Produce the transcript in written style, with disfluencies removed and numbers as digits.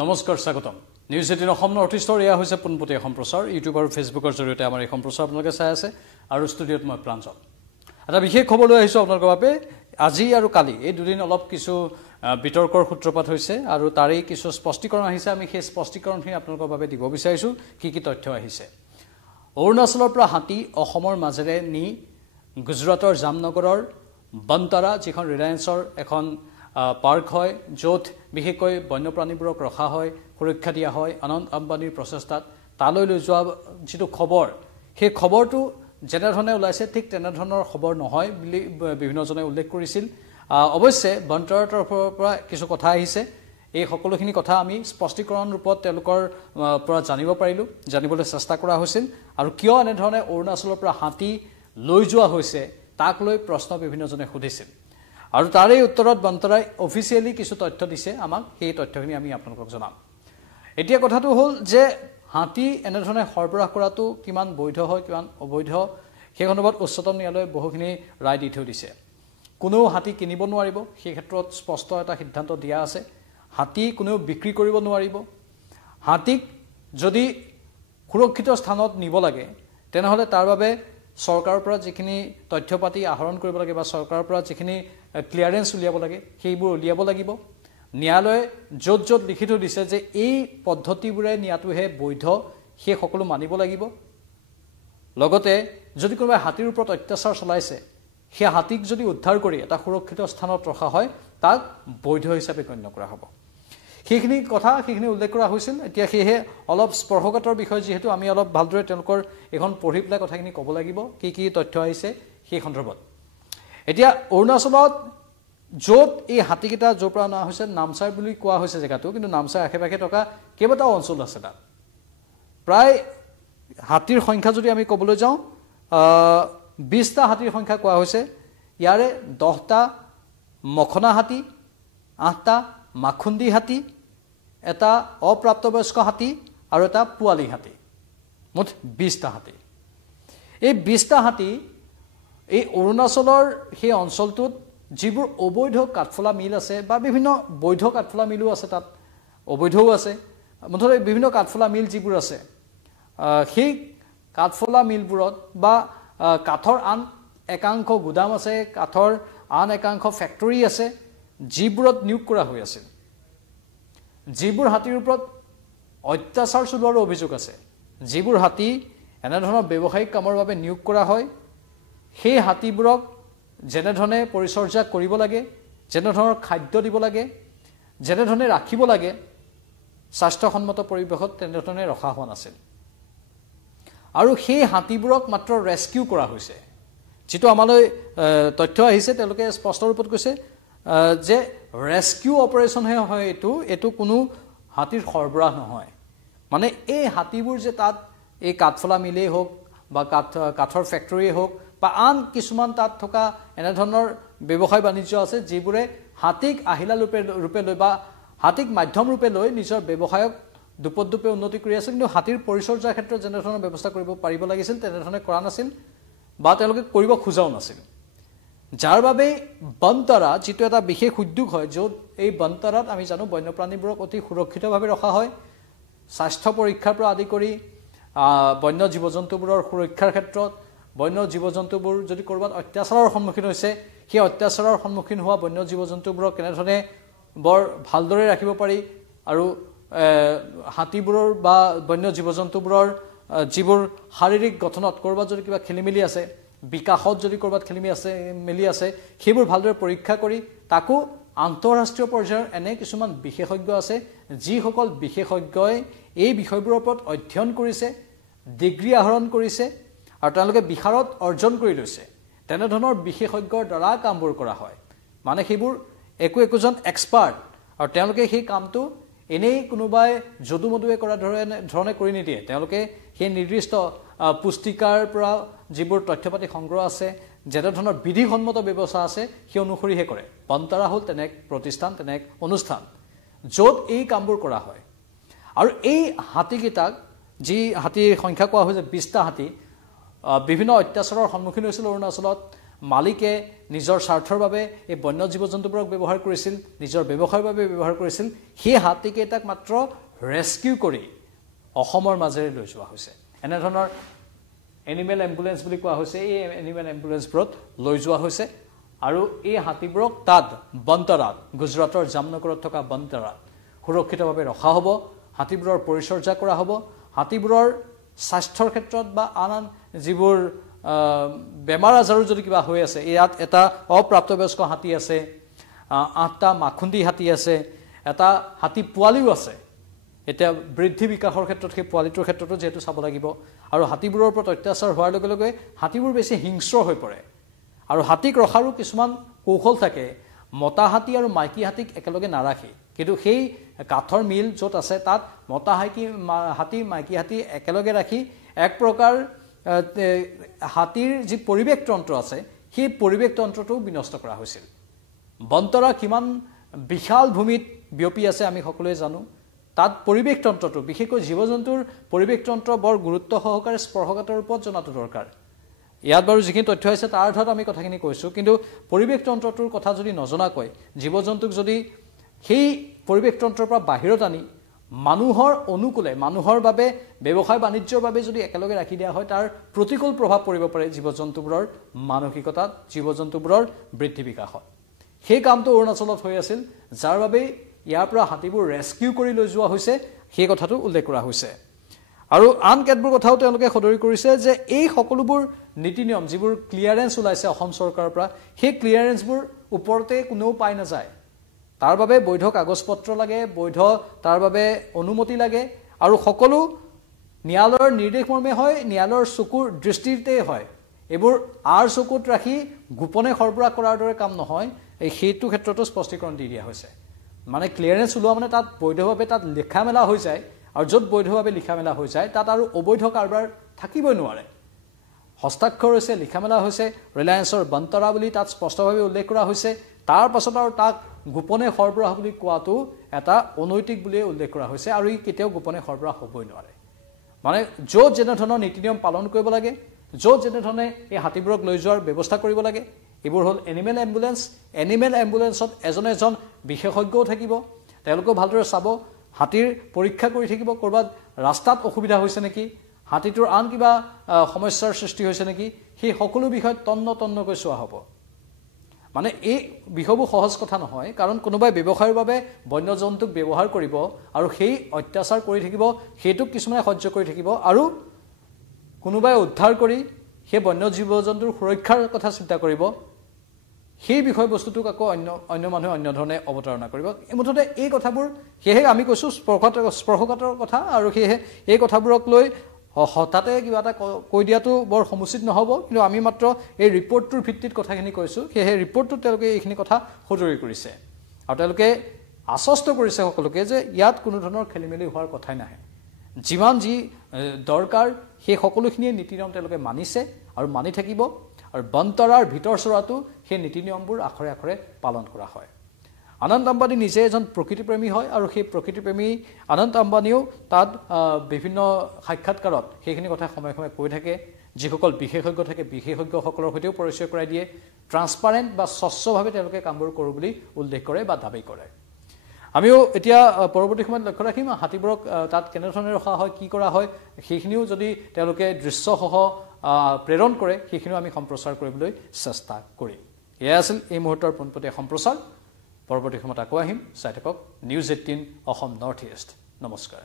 নমস্কাৰ স্বাগতম news 18 Assam north ইষ্টৰ এয়া হৈছে পোনপটীয়া সম্প্ৰচাৰ ইউটিউব আৰু ফেচবুকৰ জৰিয়তে আমাৰ এই সম্প্ৰচাৰ আপোনালোকে চাই আছে আৰু ষ্টুডিঅ'ত মই প্ৰাঞ্জল এটা বিশেষ খবৰ লৈ আহিছো আপোনালোকৰ বাবে আজি আৰু কালি এই দুদিন অলপ কিছু বিতৰ্কৰ সূত্ৰপাত হৈছে আৰু তাৰেই কিছু স্পষ্টীকৰণ আহিছে আমি সেই স্পষ্টীকৰণখিনি আপোনালোকৰ বাবে দিব বিচাৰিছো কি তথ্য আহিছে অৰুণাচলৰ পৰা হাতী অসমৰ মাজেৰে নি গুজৰাটৰ জামনগৰৰ বন্তাৰা যিখন ৰিলায়েন্সৰ এখন পাৰ্ক হয় য'ত বিশেষকৈ বন্যপ্ৰাণীবোৰক ৰখা হয় সুৰক্ষা দিয়া হয় আনন্দ আম্বানীৰ প্ৰচেষ্টাত তালৈ লৈ যোৱা যিটো খবৰ সেই খবৰটো যেনেধৰণে ওলাইছে ঠিক তেনেধৰণৰ খবৰ নহয় বুলি বিভিন্নজনে উল্লেখ কৰিছিল অৱশ্যে বন্তাৰাৰ তৰফৰ পৰা কিছু কথা আহিছে এই সকলোখিনি কথা আমি স্পষ্টীকৰণ ৰূপত তেওঁলোকৰ পৰা জানিবলৈ চেষ্টা কৰা হৈছিল আৰু কিয় এনেধৰণে অৰুণাচলৰ পৰা হাতী লৈ যোৱা হৈছে তাক লৈ প্ৰশ্ন বিভিন্নজনে সুধিছিল আৰু তাৰে উত্তৰত বন্তাৰাই অফিচিয়েলি কিছু তথ্য দিছে আমাক সেই তথ্যখিনি আমি আপোনালোকক জনাম এতিয়া কথাটো হ'ল যে হাতী এনেধৰণে সৰবৰাহ কৰাটো কিমান বৈধ হয় কিমান অবৈধ সেই সন্দৰ্ভত উচ্চতম ন্যায়ালয়ে বহুখিনি ৰায় দি থৈ দিছে কোনো হাতী কিনিব নোৱাৰিব সেই ক্ষেত্ৰত স্পষ্ট এটা সিদ্ধান্ত দিয়া আছে হাতী কোনেও বিক্ৰী কৰিব নোৱাৰিব হাতীক যদি সুৰক্ষিত স্থানত নিব লাগে তেনেহলে তাৰ বাবে চৰকাৰৰ পৰা যিখিনি তথ্য পাতি আহৰণ কৰিব লাগে বা চৰকাৰৰ পৰা যিখিনি ক্লিয়াৰেন্স উলিয়াব লাগে সেইবোৰ উলিয়াব লাগিব ন্যায়ালয়ে য'ত লিখি থৈ দিছে যে এই পদ্ধতিবোৰে নিয়াটোহে বৈধ সেই সকলো মানিব লাগিব লগতে যদি কোনোবাই হাতীৰ ওপৰত অত্যাচাৰ চলাইছে সেই হাতীক যদি উদ্ধাৰ কৰি এটা সুৰক্ষিত স্থানত ৰখা হয় তাক বৈধ হিচাপে গণ্য কৰা হ'ব সেইখিনি উল্লেখ কৰা হৈছিল এতিয়া সেয়ে অলপ স্পৰ্শকাতৰ বিষয় যিহেতু আমি অলপ ভালদৰে তেওঁলোকৰ এখন পঢ়ি পেলাই কথাখিনি ক'ব লাগিব কি তথ্য আহিছে সেই সন্দৰ্ভত এতিয়া অৰুণাচলত য'ত এই হাতীকেইটা য'ৰ পৰা অনা হৈছে নামচাই বুলি কোৱা হৈছে জেগাটো কিন্তু নামচাই আশে-পাশে থকা কেইবাটাও অঞ্চল আছে তাত প্ৰায় হাতীৰ সংখ্যা যদি আমি ক'বলৈ যাওঁ 20টা হাতীৰ সংখ্যা কোৱা হৈছে ইয়াৰে 10টা মখনা হাতী 8টা মাখুন্দি হাতী এটা অপ্ৰাপ্তবয়স্ক হাতী আৰু এটা পোৱালি হাতী মুঠ 20টা হাতী এই 20টা হাতী এই অৰুণাচলৰ সেই অঞ্চলটোত যিবোৰ অবৈধ কাঠফলা মিল আছে বা বিভিন্ন বৈধ কাঠফলা মিলো আছে তাত অবৈধও আছে মুঠতে বিভিন্ন কাঠফলা মিল যিবোৰ আছে সেই কাঠফলা মিলবোৰত বা কাঠৰ আন একাংশ গুদাম আছে কাঠৰ আন একাংশ ফেক্টৰী আছে যিবোৰত নিয়োগ কৰা হৈ আছে যিবোৰ হাতীৰ ওপৰত অত্যাচাৰ চলোৱাৰ অভিযোগ আছে যিবোৰ হাতী এনেধৰণৰ ব্যৱসায়িক কামৰ বাবে নিয়োগ কৰা হয় সেই হাতীবোৰক যেনেধৰণে পৰিচৰ্যা কৰিব লাগে যেনেধৰণৰ খাদ্য দিব লাগে যেনেধৰণে ৰাখিব লাগে স্বাস্থ্যসন্মত পৰিৱেশত তেনেধৰণে ৰখা হোৱা নাছিল আৰু সেই হাতীবোৰক মাত্ৰ ৰেস্কিউ কৰা হৈছে যেটো আমালৈ তথ্য আহিছে তেওঁলোকে স্পষ্ট ৰূপত কৈছে যে ৰেস্কিউ অপাৰেচন হয় এটো কোনো হাতীৰ সৰবৰাহ নহয় মানে এই হাতীবোৰ যে তাত এই কাঠফলা মিলেই হোক বা কাঠৰ ফেক্টৰী হোক বা আন কিছুমান তাত থকা এনেধৰণৰ ব্যৱসায় বাণিজ্য আছে যিবোৰে হাতীক আহিলা ৰূপে লৈ বা হাতীক মাধ্যম ৰূপে লৈ নিজৰ ব্যৱসায়ক দুপদুপে উন্নতি কৰি আছে কিন্তু হাতীৰ পৰিচৰ্যাৰ ক্ষেত্ৰত যেনেধৰণৰ ব্যৱস্থা কৰিব পাৰিব লাগিছিল তেনেধৰণে কৰা নাছিল বা তেওঁলোকে কৰিব খোজাও নাছিল যাৰ বাবে বন্তাৰা যিটো এটা বিশেষ উদ্যোগ হয় য'ত এই বন্তাৰাত আমি জানো বন্যপ্ৰাণীবোৰক অতি সুৰক্ষিতভাৱে ৰখা হয় স্বাস্থ্য পৰীক্ষাৰ পৰা আদি কৰি বন্য জীৱ-জন্তুবোৰৰ সুৰক্ষাৰ ক্ষেত্ৰত বন্য জীৱ-জন্তুবোৰ যদি কৰবাত অত্যাচাৰৰ সন্মুখীন হৈছে সেই অত্যাচাৰৰ সন্মুখীন হোৱা বন্য জীৱ-জন্তুবোৰক কেনেধৰণে বৰ ভালদৰে ৰাখিব পাৰি আৰু হাতীবোৰৰ বা বন্য জীৱ-জন্তুবোৰৰ যিবোৰ শাৰীৰিক গঠনত কৰবাত যদি কিবা খেলিমেলি আছে বিকাশত যদি কৰবাত খেলিমেলি আছে সেইবোৰ ভালদৰে পৰীক্ষা কৰি তাকো আন্তঃৰাষ্ট্ৰীয় পৰ্যায়ৰ এনে কিছুমান বিশেষজ্ঞ আছে যিসকল বিশেষজ্ঞই এই বিষয়বোৰৰ ওপৰত অধ্যয়ন কৰিছে ডিগ্ৰী আহৰণ কৰিছে আৰু তেওঁলোকে বিশাৰদ অৰ্জন কৰি লৈছে তেনেধৰণৰ বিশেষজ্ঞৰ দ্বাৰা কামবোৰ কৰা হয় মানে সেইবোৰ একোজন এক্সপাৰ্ট আৰু তেওঁলোকে সেই কামটো এনেই কোনোবাই যদুমধুৱে কৰা ধৰণে কৰি নিদিয়ে তেওঁলোকে সেই নিৰ্দিষ্ট পুস্তিকাৰ পৰা যিবোৰ তথ্যপাতি সংগ্ৰহ আছে যেনে ধৰণৰ বিধিসন্মত ব্যৱস্থা আছে সেই অনুসৰিহে কৰে বন্তাৰা হ'ল তেনে এক প্ৰতিষ্ঠান তেনে এক অনুষ্ঠান য'ত এই কামবোৰ কৰা হয় আৰু এই হাতীকেইটাক যি হাতীৰ সংখ্যা কোৱা হৈছে 20টা হাতী বিভিন্ন অত্যাচাৰৰ সন্মুখীন হৈছিল অৰুণাচলত মালিকে নিজৰ স্বাৰ্থৰ বাবে এই বন্য জীৱ জন্তুবোৰক ব্যৱহাৰ কৰিছিল নিজৰ ব্যৱসায়ৰ বাবে ব্যৱহাৰ কৰিছিল সেই হাতীকেইটাক মাত্ৰ ৰেস্কিউ কৰি অসমৰ মাজেৰে লৈ যোৱা হৈছে এনে ধৰণৰ এনিমেল এম্বুলেন্স বুলি কোৱা হৈছে এই এনিমেল এম্বুলেন্সবোৰত লৈ যোৱা হৈছে আৰু এই হাতীবোৰক তাত বন্তৰাত গুজৰাটৰ জামনগৰত থকা বন্তৰাত সুৰক্ষিতভাৱে ৰখা হ'ব হাতীবোৰৰ পৰিচৰ্যা কৰা হ'ব হাতীবোৰৰ স্বাস্থ্যৰ ক্ষেত্ৰত বা আন যিবোৰ বেমাৰ আজাৰো যদি কিবা হৈ আছে ইয়াত এটা অপ্ৰাপ্তবয়স্ক হাতী আছে 8টা মাখুন্দি হাতী আছে এটা হাতী পোৱালিও আছে এটা বৃদ্ধি বিকাশৰ ক্ষেত্ৰত সেই পোৱালিটোৰ ক্ষেত্ৰতো যেহেতু চাব লাগিব আৰু হাতীবোৰৰ ওপৰত অত্যাচাৰ হোৱাৰ লগে লগে হাতীবোৰ বেছি হিংস্ৰ হৈ পৰে আৰু হাতীক ৰখাৰো কিছুমান কৌশল থাকে মতা হাতী আৰু মাইকী হাতীক একেলগে নাৰাখি কিন্তু সেই কাঠৰ মিল য'ত আছে তাত মতা হাতী মাইকী হাতী একেলগে ৰাখি এক প্ৰকাৰ হাতীৰ যি পৰিৱেশ তন্ত্ৰ আছে সেই পৰিৱেশ তন্ত্ৰটো বিনষ্ট কৰা হৈছিল বন্তৰা কিমান বিশাল ভূমিত বিয়পি আছে আমি সকলোৱে জানো তাত পৰিৱেশ তন্ত্ৰটো বিশেষকৈ জীৱ-জন্তুৰ পৰিৱেশ তন্ত্ৰ বৰ গুৰুত্ব সহকাৰে স্পৰ্শকাতৰ ওপৰত জনাটো দৰকাৰ ইয়াত বাৰু যিখিনি তথ্য আছে তাৰ অৰ্থত আমি কথাখিনি কৈছোঁ কিন্তু পৰিৱেশ তন্ত্ৰটোৰ কথা যদি নজনাকৈ জীৱ-জন্তুক যদি সেই পৰিৱেশ তন্ত্ৰৰ পৰা বাহিৰত আনি মানুহৰ অনুকূলে মানুহৰ বাবে ব্যৱসায় বাণিজ্যৰ বাবে যদি একেলগে ৰাখি দিয়া হয় তাৰ প্ৰতিকূল প্ৰভাৱ পৰিব পাৰে জীৱ-জন্তুবোৰৰ মানসিকতাত জীৱ-জন্তুবোৰৰ বৃদ্ধি বিকাশত সেই কামটো অৰুণাচলত হৈ আছিল যাৰ বাবে ইয়াৰ পৰা হাতীবোৰ ৰেস্কিউ কৰি লৈ যোৱা হৈছে সেই কথাটো উল্লেখ কৰা হৈছে আৰু আন কেতবোৰ কথাও তেওঁলোকে সদৰি কৰিছে যে এই সকলোবোৰ নীতি নিয়ম যিবোৰ ক্লিয়াৰেন্স ওলাইছে অসম চৰকাৰৰ পৰা সেই ক্লিয়াৰেন্সবোৰ ওপৰতে কোনেও পাই নাযায় তাৰ বাবে বৈধ কাগজ পত্ৰ লাগে বৈধ তাৰ বাবে অনুমতি লাগে আৰু সকলো ন্যায়ালয়ৰ নিৰ্দেশ মৰ্মে হয় ন্যায়ালয়ৰ চকুৰ দৃষ্টিতে হয় এইবোৰ আৰ চকুত ৰাখি গোপনে সৰবৰাহ কৰাৰ দৰে কাম নহয় এই সেইটো ক্ষেত্ৰতো স্পষ্টীকৰণ দি দিয়া হৈছে মানে ক্লিয়াৰেন্স ওলোৱা মানে তাত বৈধভাৱে তাত লিখা মেলা হৈ যায় আৰু য'ত বৈধভাৱে লিখা মেলা হৈ যায় তাত আৰু অবৈধ কাৰবাৰ থাকিবই নোৱাৰে হস্তাক্ষৰ হৈছে লিখা মেলা হৈছে ৰিলায়েন্সৰ বন্তৰা বুলি তাত স্পষ্টভাৱে উল্লেখ কৰা হৈছে তাৰ পাছত আৰু তাক গোপনে সৰবৰাহ বুলি কোৱাটো এটা অনৈতিক বুলি উল্লেখ কৰা হৈছে আৰু ই কেতিয়াও গোপনে সৰবৰাহ হ'বই নোৱাৰে মানে য'ত যেনে ধৰণৰ নীতি নিয়ম পালন কৰিব লাগে য'ত যেনে ধৰণে এই হাতীবোৰক লৈ যোৱাৰ ব্যৱস্থা কৰিব লাগে এইবোৰ হ'ল এনিমেল এম্বুলেন্সত এজন বিশেষজ্ঞও থাকিব তেওঁলোকেও ভালদৰে চাব হাতীৰ পৰীক্ষা কৰি থাকিব ক'ৰবাত ৰাস্তাত অসুবিধা হৈছে নেকি হাতীটোৰ আন কিবা সমস্যাৰ সৃষ্টি হৈছে নেকি সেই সকলো বিষয় তন্নকৈ চোৱা হ'ব মানে এই বিষয়বোৰ সহজ কথা নহয় কাৰণ কোনোবাই ব্যৱসায়ৰ বাবে বন্যজন্তুক ব্যৱহাৰ কৰিব আৰু সেই অত্যাচাৰ কৰি থাকিব সেইটোক কিছুমানে সহ্য কৰি থাকিব আৰু কোনোবাই উদ্ধাৰ কৰি সেই বন্য জীৱ-জন্তুৰ সুৰক্ষাৰ কথা চিন্তা কৰিব সেই বিষয়বস্তুটোক আকৌ অন্য মানুহে অন্য ধৰণে অৱতাৰণা কৰিব মুঠতে এই কথাবোৰ সেয়েহে আমি কৈছোঁ স্পৰ্শকাতৰ কথা আৰু সেয়েহে এই কথাবোৰক লৈ হঠাতে কিবা এটা কৈ দিয়াটো বৰ সমুচিত নহ'ব কিন্তু আমি মাত্ৰ এই ৰিপৰ্টটোৰ ভিত্তিত কথাখিনি কৈছোঁ সেয়েহে ৰিপৰ্টটোত তেওঁলোকে এইখিনি কথা সদৰি কৰিছে আৰু তেওঁলোকে আশ্বস্ত কৰিছে সকলোকে যে ইয়াত কোনো ধৰণৰ খেলিমেলি হোৱাৰ কথাই নাহে যিমান যি দৰকাৰ সেই সকলোখিনিয়ে নীতি নিয়ম তেওঁলোকে মানিছে আৰু মানি থাকিব আৰু বন্তৰাৰ ভিতৰ চৰাটো সেই নীতি নিয়মবোৰ আখৰে আখৰে পালন কৰা হয় আনন্দ আম্বানী নিজে এজন প্ৰকৃতিপ্ৰেমী হয় আৰু সেই প্ৰকৃতিপ্ৰেমী আনন্দ আম্বানীও তাত বিভিন্ন সাক্ষাৎকাৰত সেইখিনি কথা সময়ে সময়ে কৈ থাকে যিসকল বিশেষজ্ঞ থাকে বিশেষজ্ঞসকলৰ সৈতেও পৰিচয় কৰাই দিয়ে ট্ৰান্সপাৰেণ্ট বা স্বচ্ছভাৱে তেওঁলোকে কামবোৰ কৰোঁ বুলি উল্লেখ কৰে বা দাবী কৰে আমিও এতিয়া পৰৱৰ্তী সময়ত লক্ষ্য ৰাখিম হাতীবোৰক তাত কেনেধৰণে ৰখা হয় কি কৰা হয় সেইখিনিও যদি তেওঁলোকে দৃশ্যসহ প্ৰেৰণ কৰে সেইখিনিও আমি সম্প্ৰচাৰ কৰিবলৈ চেষ্টা কৰিম এয়া আছিল এই মুহূৰ্তৰ পোনপটীয়া সম্প্ৰচাৰ পৰৱৰ্তী সময়ত আকৌ আহিম চাই থাকক নিউজ 18 অসম নৰ্থ ইষ্ট নমস্কাৰ